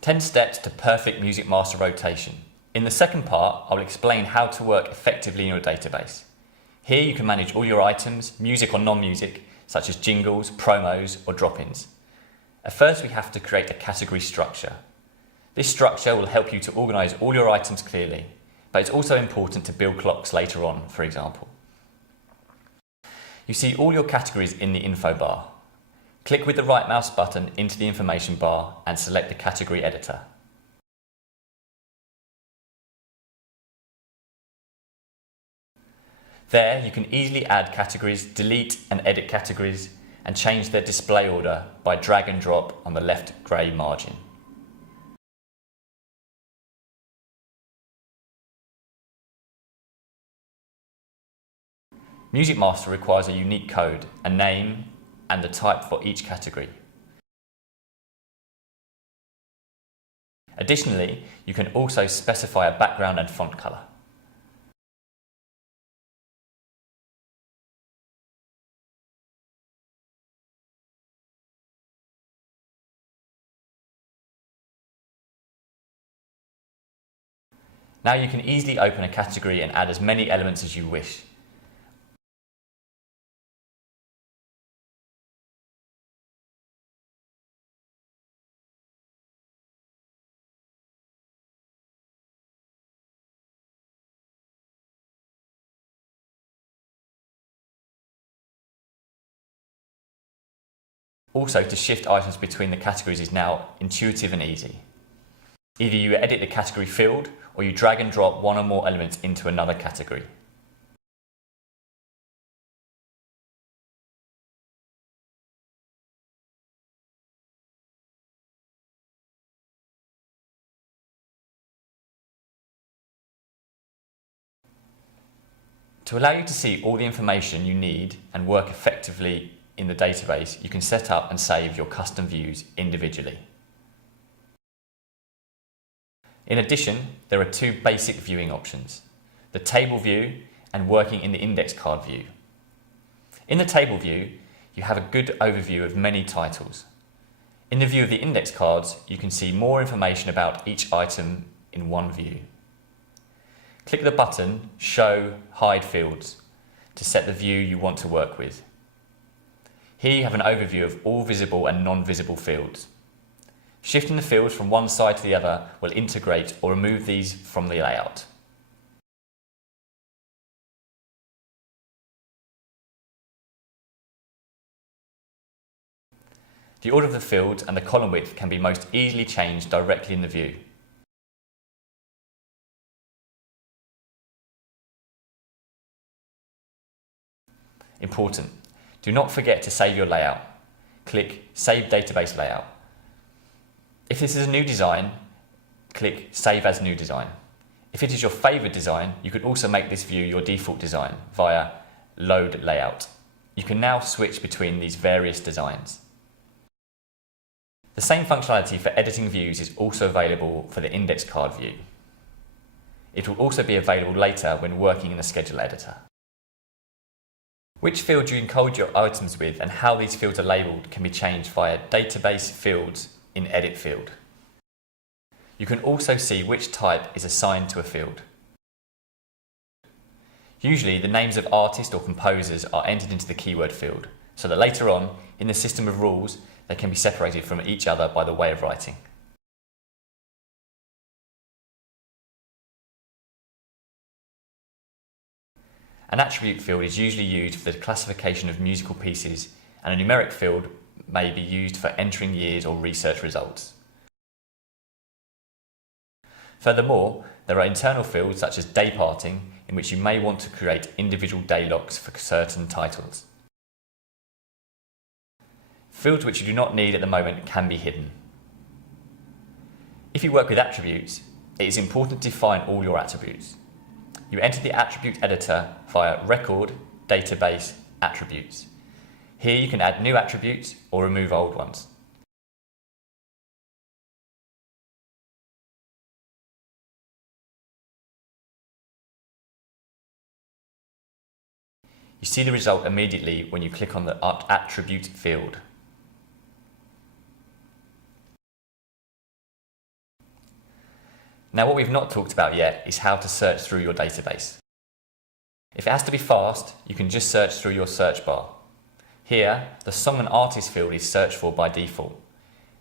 Ten steps to perfect MusicMaster rotation. In the second part, I will explain how to work effectively in your database. Here you can manage all your items, music or non-music, such as jingles, promos or drop-ins. At first we have to create a category structure. This structure will help you to organise all your items clearly, but it's also important to build clocks later on, for example. You see all your categories in the info bar. Click with the right mouse button into the information bar and select the category editor. There you can easily add categories, delete and edit categories, and change their display order by drag and drop on the left grey margin. MusicMaster requires a unique code, a name, and the type for each category. Additionally, you can also specify a background and font color. Now you can easily open a category and add as many elements as you wish. Also, to shift items between the categories is now intuitive and easy. Either you edit the category field or you drag and drop one or more elements into another category. To allow you to see all the information you need and work effectively in the database, you can set up and save your custom views individually. In addition, there are two basic viewing options, the table view and working in the index card view. In the table view, you have a good overview of many titles. In the view of the index cards, you can see more information about each item in one view. Click the button Show Hide Fields to set the view you want to work with. Here you have an overview of all visible and non-visible fields. Shifting the fields from one side to the other will integrate or remove these from the layout. The order of the fields and the column width can be most easily changed directly in the view. Important: do not forget to save your layout. Click Save Database Layout. If this is a new design, click Save as New Design. If it is your favourite design, you could also make this view your default design via Load Layout. You can now switch between these various designs. The same functionality for editing views is also available for the index card view. It will also be available later when working in the schedule editor. Which fields you encode your items with and how these fields are labelled can be changed via Database Fields in Edit field. You can also see which type is assigned to a field. Usually the names of artists or composers are entered into the keyword field, so that later on, in the system of rules, they can be separated from each other by the way of writing. An attribute field is usually used for the classification of musical pieces, and a numeric field may be used for entering years or research results. Furthermore, there are internal fields such as day parting, in which you may want to create individual day locks for certain titles. Fields which you do not need at the moment can be hidden. If you work with attributes, it is important to define all your attributes. You enter the attribute editor via Record, Database, Attributes. Here you can add new attributes or remove old ones. You see the result immediately when you click on the attribute field. Now what we've not talked about yet is how to search through your database. If it has to be fast, you can just search through your search bar. Here, the song and artist field is searched for by default.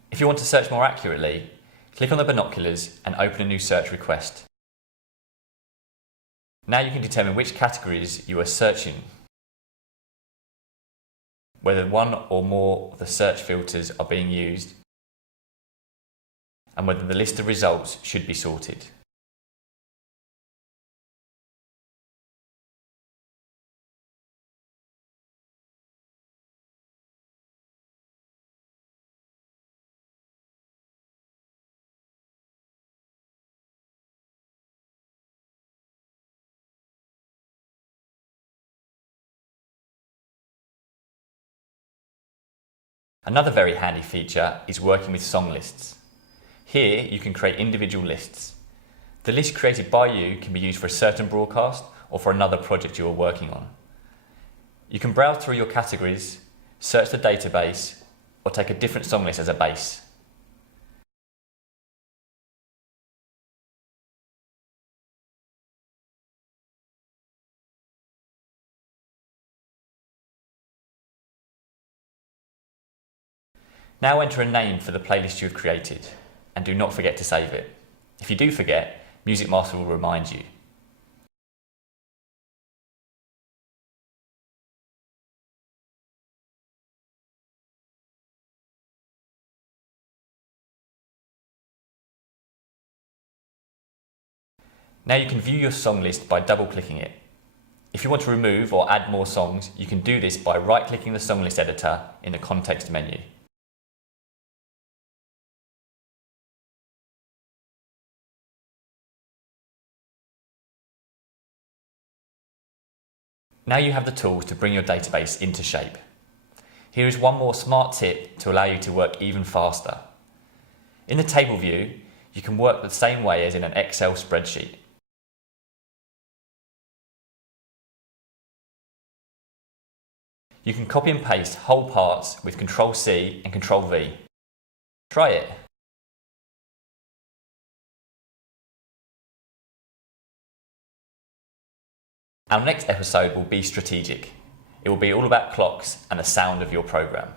If you want to search more accurately, click on the binoculars and open a new search request. Now you can determine which categories you are searching, whether one or more of the search filters are being used, and whether the list of results should be sorted. Another very handy feature is working with song lists. Here you can create individual lists. The list created by you can be used for a certain broadcast or for another project you are working on. You can browse through your categories, search the database, or take a different song list as a base. Now enter a name for the playlist you have created, and do not forget to save it. If you do forget, MusicMaster will remind you. Now you can view your song list by double-clicking it. If you want to remove or add more songs, you can do this by right-clicking the song list editor in the context menu. Now you have the tools to bring your database into shape. Here is one more smart tip to allow you to work even faster. In the table view, you can work the same way as in an Excel spreadsheet. You can copy and paste whole parts with Ctrl-C and Ctrl-V. Try it. Our next episode will be strategic. It will be all about clocks and the sound of your program.